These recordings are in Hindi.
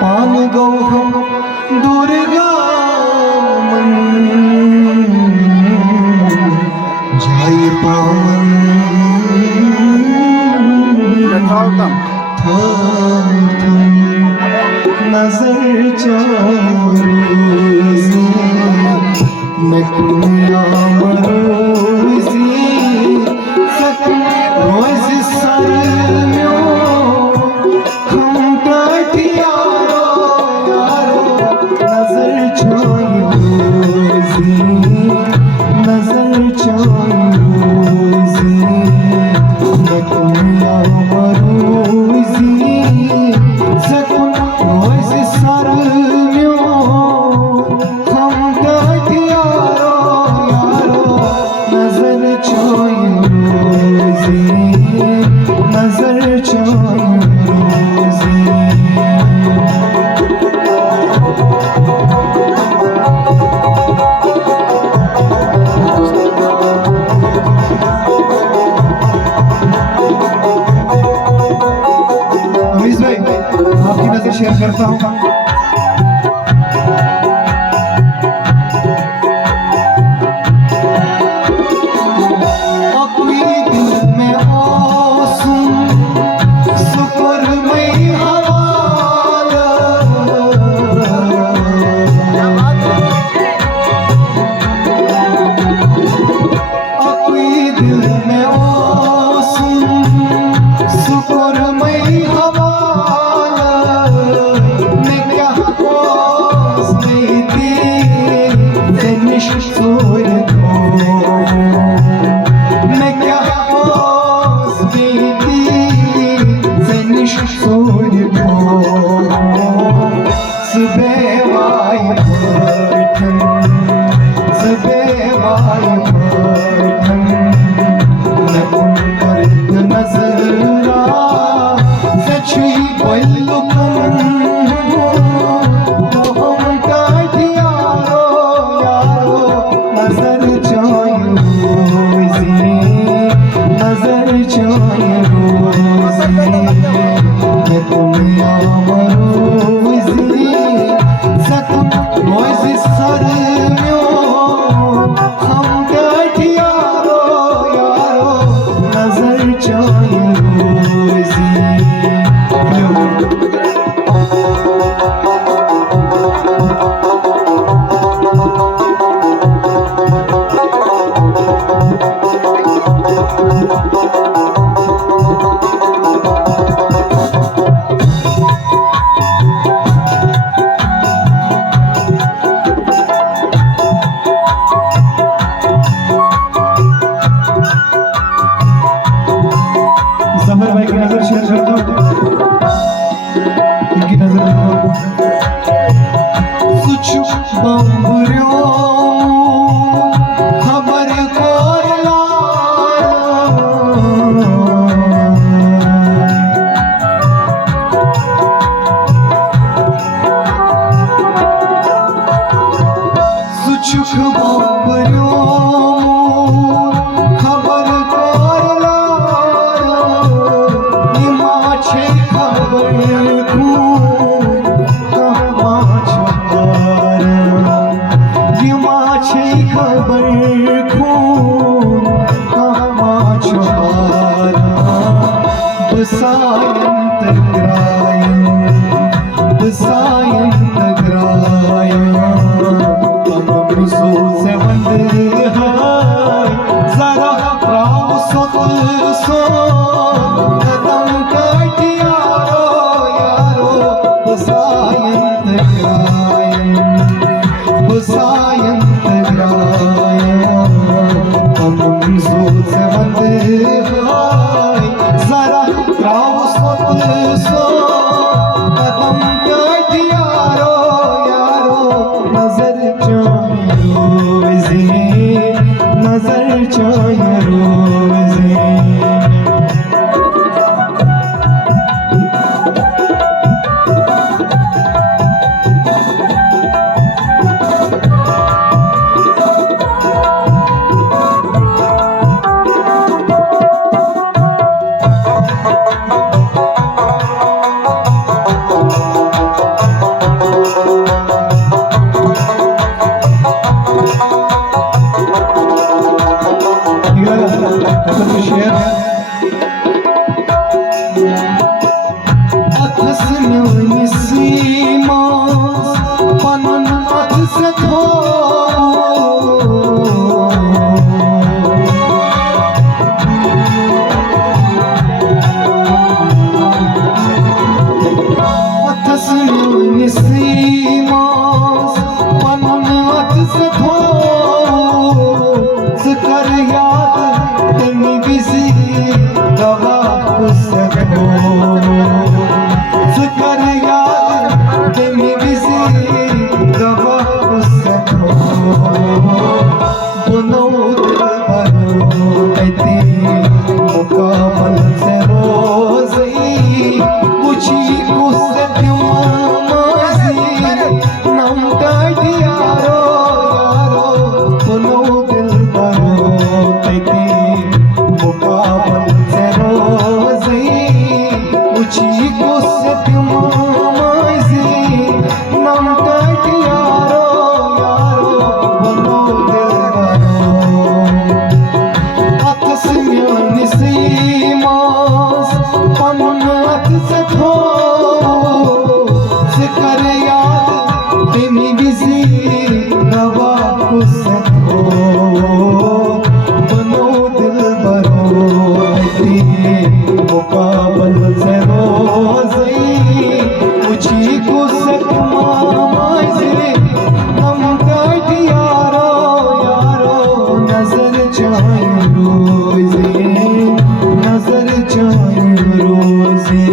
पान गौ हम दुर्गा मन जाय पावन नजर चोरी मैं कुया मरोजी रोज सर म्यो हम यारो नजर चोरी नजर चोरी मैं कुया मरोजी सकून रोज सर म्यो हम यारो नजर चोरी नजर चोरी आपकी नजर शेयर करता हूँ। भाई की नजर शेयर करता हूँ। इनकी नजर खबर उठो जिकर याद तेमी बिजी रवा कुसको बनो दिल बरो मुकाबल जरो मुझी कुसक मामाइजे हम काट यारो यारो नजर चाहे रोजे नजर चाहे रोजे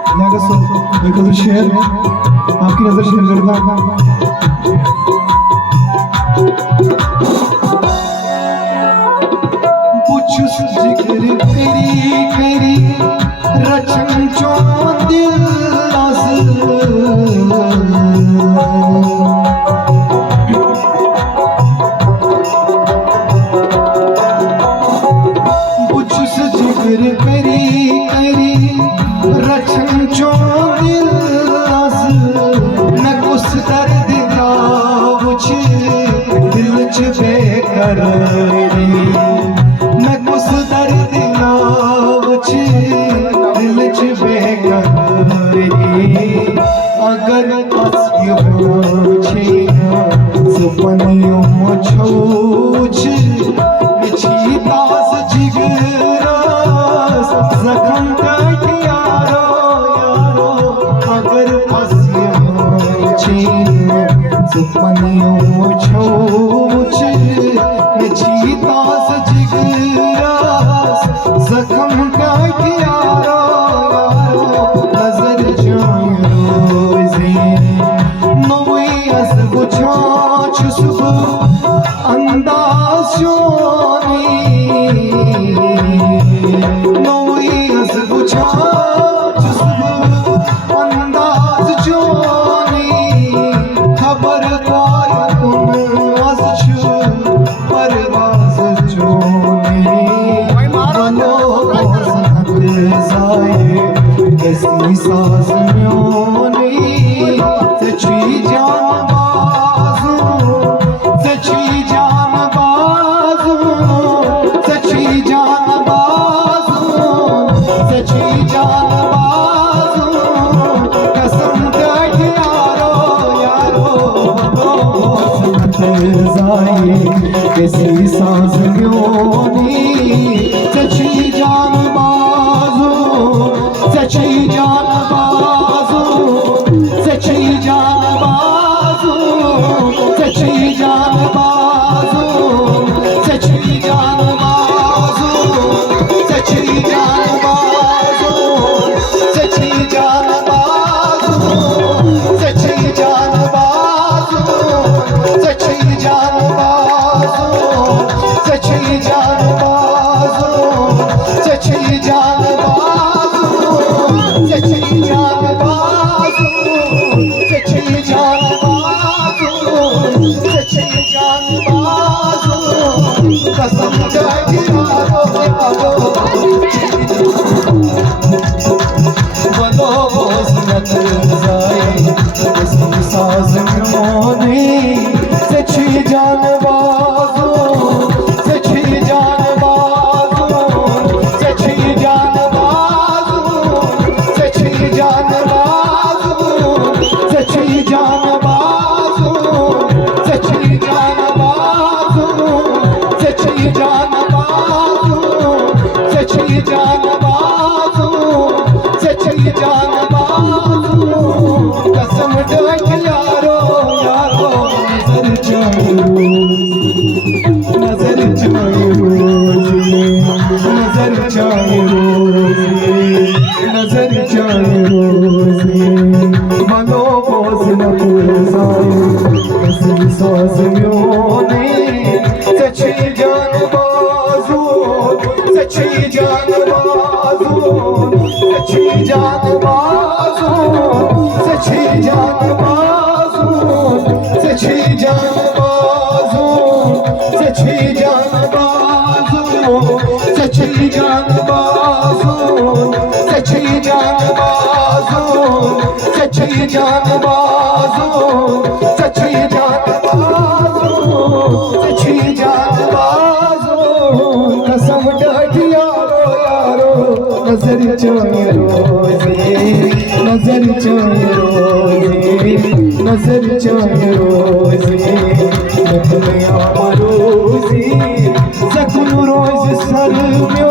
देखो शेर आपकी नजर शेर करता पुछुस जिक्र करी करी रचन चो दिल पुछुस जिक्र करी करी रचन चो दिल च बेकरारी मैं कुछ दर्द नाच दिल च बेकरारी अगर सपनियों छोच मिछी तास जिगरास जख्म काट यारो यारो अगर सपनियों छोच मिछी तास जिगरास जख्म काट यारो यारो नजर जाए रोजे नवी अस बुझाच सुबह अंदाज जोनी नवी अस बुझाच सुबह अंदाज जोनी खबर ऐसी साज म्योनी सच्ची जान बाजू सच्ची जान बाजू सच्ची जान बाजू सच्ची जान बाजू कसम काट यारो यारो जाए ऐसी साज म्योनी सच्ची जान सच्ची जान बाजू सच्ची जान बाजू सच्ची जान बाजू सच्ची जान बाजू सच्ची जान बाजू सच्ची जान बाजू सच्ची जान बाजू सच्ची जान बाजू सच्ची जान बाजू सच्ची जान सच्ची जान बाजू सच्ची जान बाजू सच्ची जान बाजू कसम काट यारो बनो बोसनत जाए इसकी साज म्योनी सच्ची जान बाजू सच्ची जान बाजू सच्ची जान सच्ची जान बाजू सच्ची जान बाजू सच्ची जान बाजू सच्ची जान बाजू सच्ची जान बाजू सच्ची जान बाजू कसम डाक यारो यारो नजर चाहे नजर चाहे नजर चाहे रोजे मनो बोझ न जाए साज म्योनी सच्ची जान बाजू सच्ची जान बाजू सच्ची जान बाजू सच्ची जान बाजू सच्ची जान बाजू सच्ची जान बाजू जानबाजो सच्ची जानबाजो सच्ची जानबाजो कसम डाठी यारो यारो नजर चोए रोजे नजर चोए रोजे नजर चोए रोजे जखम या मरोजी जखम रोज सर में